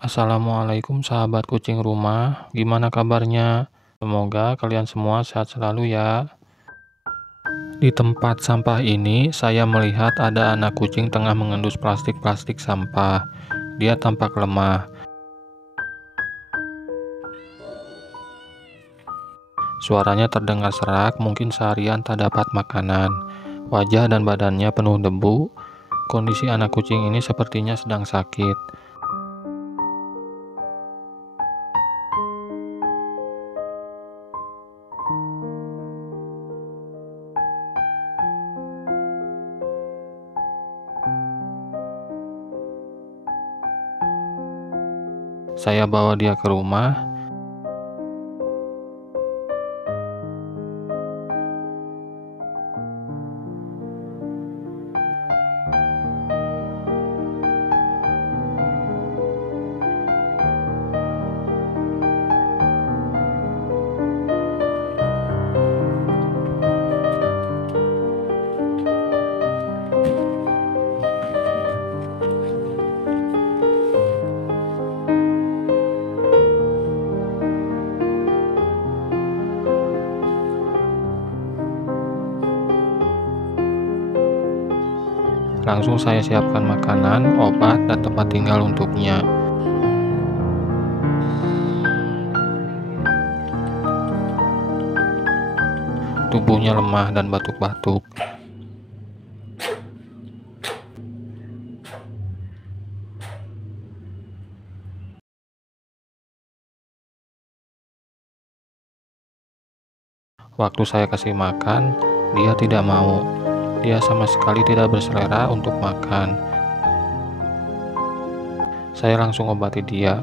Assalamualaikum sahabat kucing rumah, gimana kabarnya? Semoga kalian semua sehat selalu ya. Di tempat sampah ini, saya melihat ada anak kucing tengah mengendus plastik-plastik sampah. Dia tampak lemah. Suaranya terdengar serak, mungkin seharian tak dapat makanan. Wajah dan badannya penuh debu. Kondisi anak kucing ini sepertinya sedang sakit. Saya bawa dia ke rumah. Langsung saya siapkan makanan, obat, dan tempat tinggal untuknya. Tubuhnya lemah dan batuk-batuk. Waktu saya kasih makan, dia tidak mau. Dia sama sekali tidak berselera untuk makan. Saya langsung obati dia.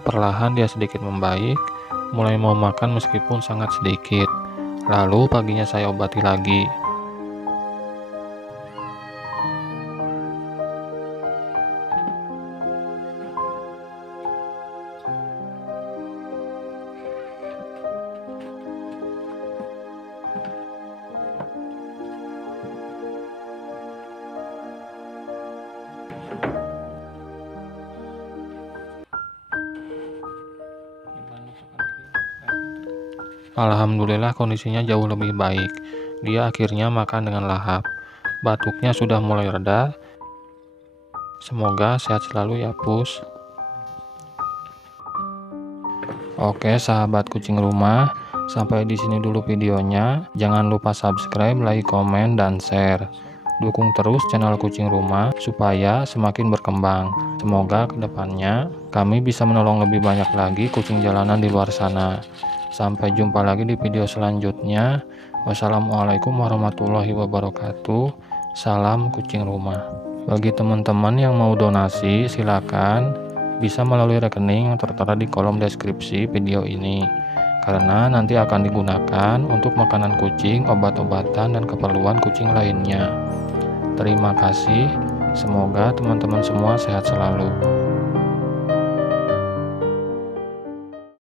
Perlahan dia sedikit membaik, mulai mau makan meskipun sangat sedikit. Lalu paginya saya obati lagi. Alhamdulillah kondisinya jauh lebih baik. Dia akhirnya makan dengan lahap. Batuknya sudah mulai reda. Semoga sehat selalu ya Pus. Oke sahabat kucing rumah, sampai di sini dulu videonya. Jangan lupa subscribe, like, komen, dan share. Dukung terus channel kucing rumah supaya semakin berkembang. Semoga kedepannya kami bisa menolong lebih banyak lagi kucing jalanan di luar sana. Sampai jumpa lagi di video selanjutnya. Wassalamualaikum warahmatullahi wabarakatuh. Salam kucing rumah. Bagi teman-teman yang mau donasi, silakan bisa melalui rekening yang tertera di kolom deskripsi video ini. Karena nanti akan digunakan untuk makanan kucing, obat-obatan, dan keperluan kucing lainnya. Terima kasih. Semoga teman-teman semua sehat selalu.